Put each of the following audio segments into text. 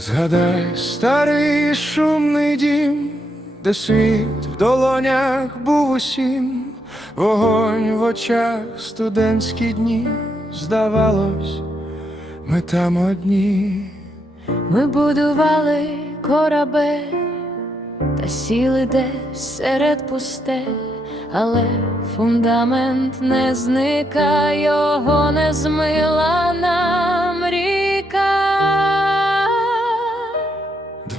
Згадай старий шумний дім, де світ в долонях був усім, вогонь в очах студентські дні, здавалось, ми там одні. Ми будували корабель та сіли десь серед пустель, але фундамент не зникає, його не змила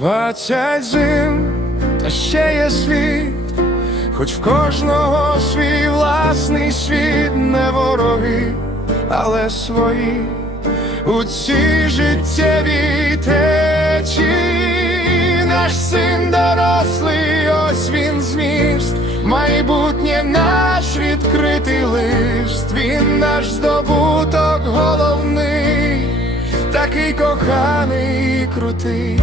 Двадцять зим, та ще є світ, хоч в кожного свій власний світ, не вороги, але свої. У цій життєвій течі. Наш син дорослий, ось він зміст, майбутнє наш відкритий лист, він наш здобуток головний, такий коханий і крутий.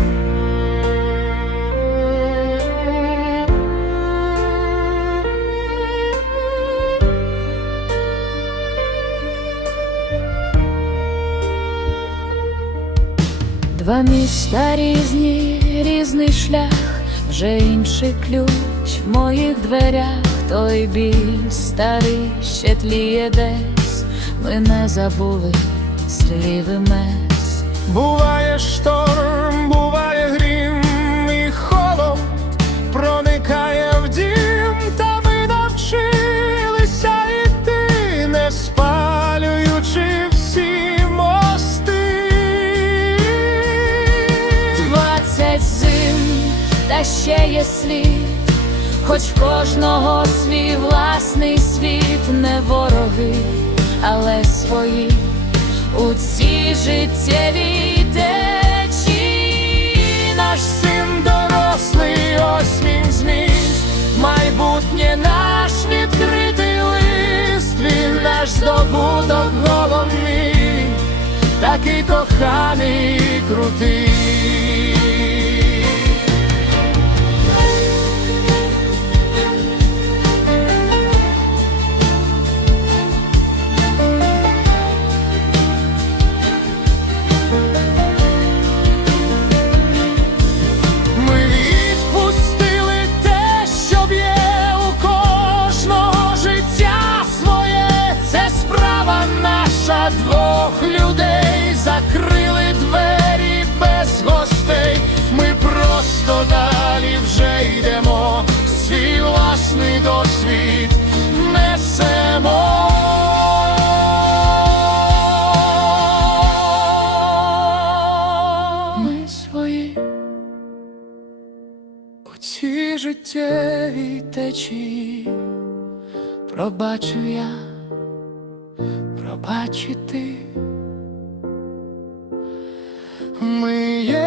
Два міста різні, різний шлях, вже інший ключ в моїх дверях, той біль старий ще тліє десь, ми не забули слів і. Буває шторм, буває грім, і холод проникає в дім, та ми навчилися йти, не спалюючи всі мости. Двадцять зим, та ще є слід, хоч кожного свій власний світ, не вороги, але свої у цій життєвій течі. Наш син дорослий, ось він зміст, майбутнє наш відкритий лист, він наш здобуток головний, такий коханий крутий. Двох людей. Закрили двері без гостей. Ми просто далі вже йдемо. Свій власний досвід несемо. Ми свої у цій життєвій течії пробачу я, пробачити. Ми є